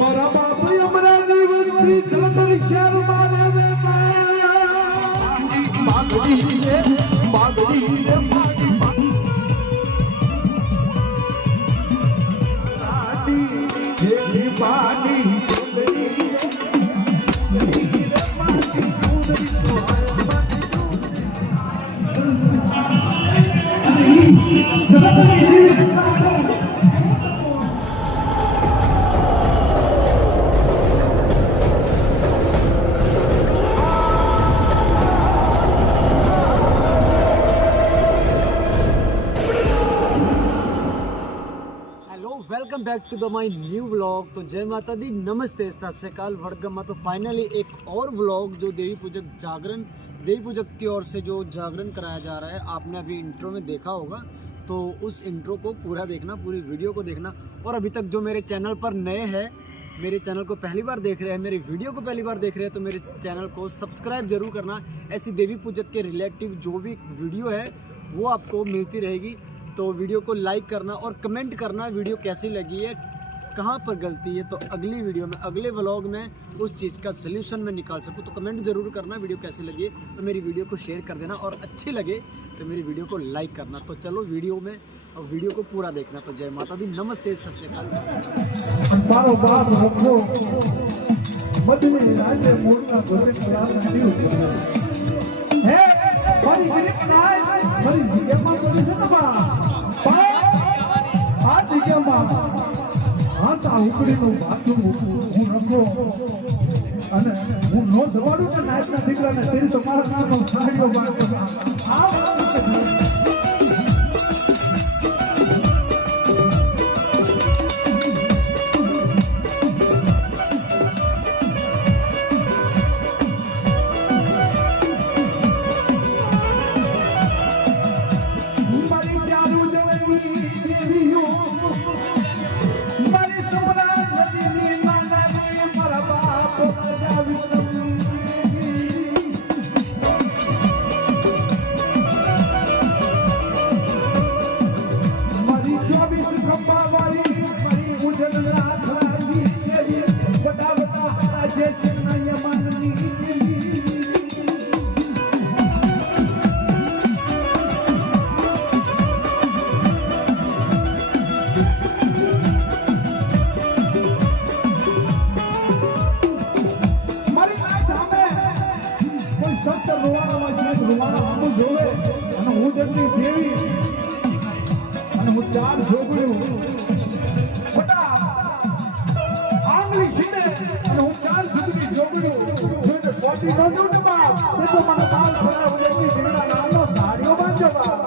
મારા બાપ અમરાની વસ્તી જલંધર શહેરમાં રહે માગડી રે માગડી રે માગડી જેની પાણી welcome back to the my new vlog. तो जय माता दी, नमस्ते, सत श्री अकाल, वड़गम्मा। तो फाइनली एक और व्लॉग जो देवी पूजक जागरण देवी पूजक की ओर से जो जागरण कराया जा रहा है, आपने अभी इंट्रो में देखा होगा। तो उस इंट्रो को पूरा देखना, पूरी वीडियो को देखना। और अभी तक जो मेरे चैनल पर नए हैं, मेरे चैनल को पहली बार देख रहे हैं, मेरी वीडियो को पहली बार देख रहे हैं, तो मेरे चैनल को सब्सक्राइब जरूर करना। ऐसी देवी पूजक के रिलेटिव जो भी वीडियो है वो आपको मिलती रहेगी। तो वीडियो को लाइक करना और कमेंट करना वीडियो कैसी लगी है, कहाँ पर गलती है। तो अगली वीडियो में, अगले व्लॉग में उस चीज़ का सलूशन मैं निकाल सकूँ। तो कमेंट ज़रूर करना वीडियो कैसी लगी है। तो मेरी वीडियो को शेयर कर देना और अच्छी लगे तो मेरी वीडियो को लाइक करना। तो चलो वीडियो में, और वीडियो को पूरा देखना। तो जय माता दी, नमस्ते, सत श्री अकाल। મારો બાપ લખો મધની રાજે મૂળના ગોવિંદ રામ જીવ હે મારી ગરીબ નાય મારી જગ્યામાં કરી છે ને બા આ જગ્યામાં હાસા ઉકડીનું બાથું હું રખો અને હું નો જવાડું કે નાયકના દીકરાને તેરી તો મારા નામનો સાડીઓ બાંધો આ ચાર છોકરીઓ બટા આંગળી સીને અને હું ચાર છોકરી છોકરીઓ જોઈને પોતી ન દઉં ને બાપ એ તો મને બાલ ફરા ઉડેની દીકરા નાનો સાડીઓ બાંધજો બાપ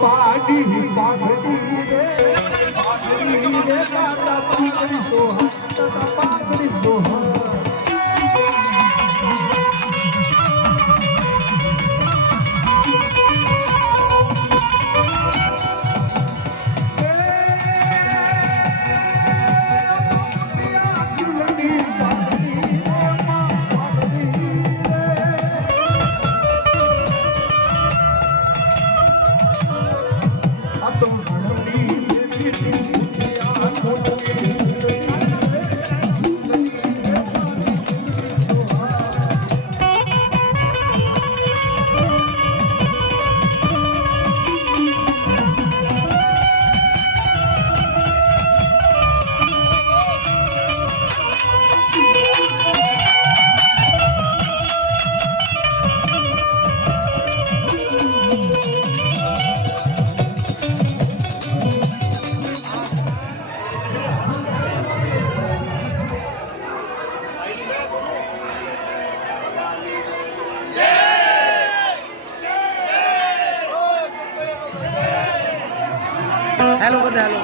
પાડી પાઘડી રે દાદા પાઘડી સોહા દાદા પાઘડી સોહા हेलो कर दे हेलो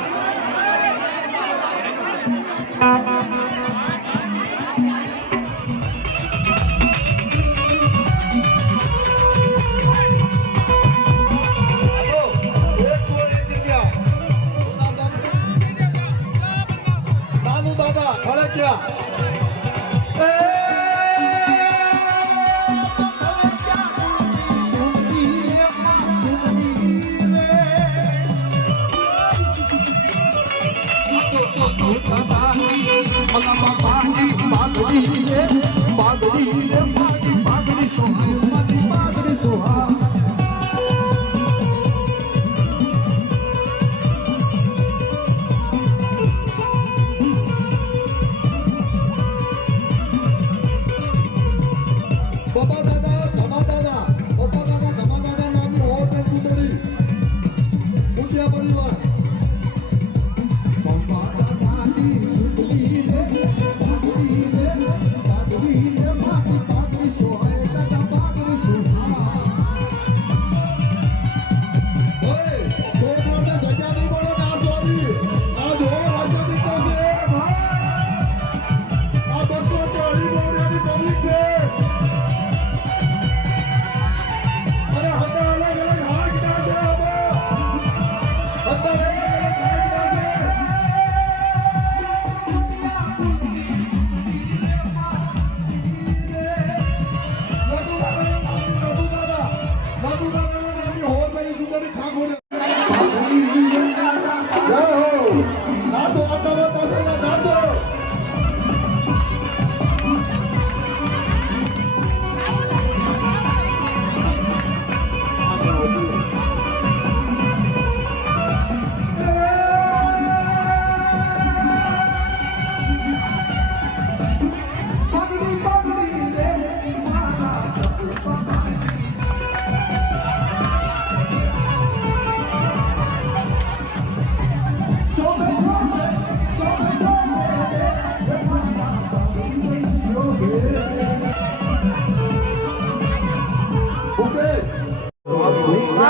दादा खड़े क्या पागड़ी सोहा बाबा दादा धमा दादा बाबा दादा धमा दादा नामनी और पे कुंडली मुखिया परिवार बाबा दादा दी कुंडली रे पागड़ी सोहा दादा पागड़ी सोहा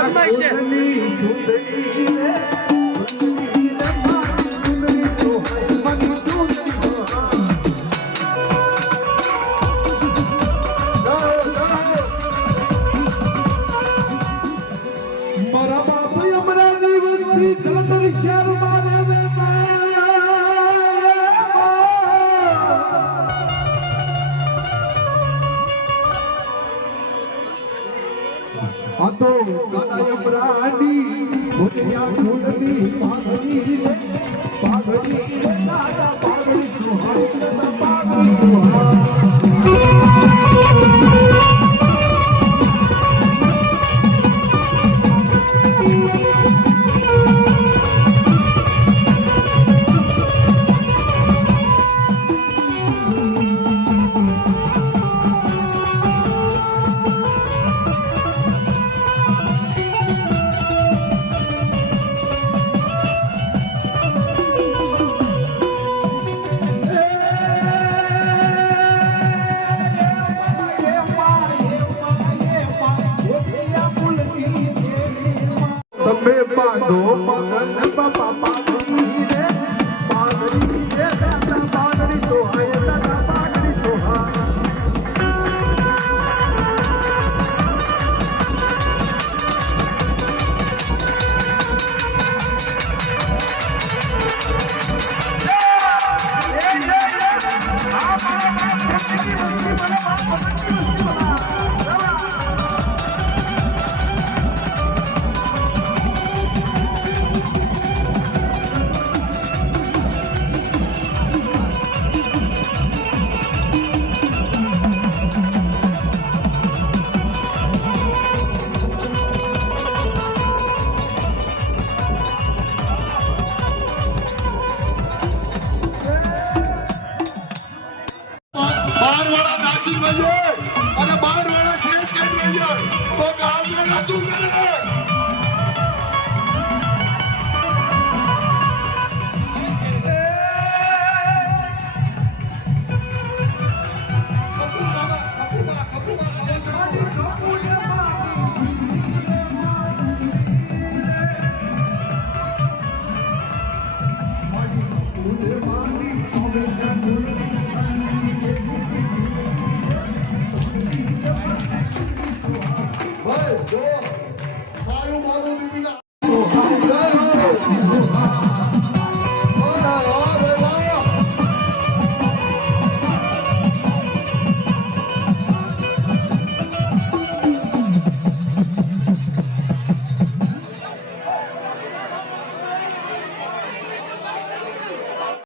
ફરમાઈશ છે. મારા બાપ અમરાની વસ્તી જલંધર શહેરમાં રહે આ તો દાદા અમરાની ભૂલિયા ફૂલની પાઘડી રે દાદા પાઘડી સુહાઈ દાદા પાઘડી સુહાઈ તમે બાંધો મગન બાપા પાઘડી રે પાઘડી રે દાદા પાઘડી સોહાય દાદા પાઘડી સોહાય બારવાળા નાસિક લઈ અને બારવાળા શ્રેષ્ઠ કરી લઈ તો ગામને નતું કરે ભાઈ જો મારું મારું દીકરી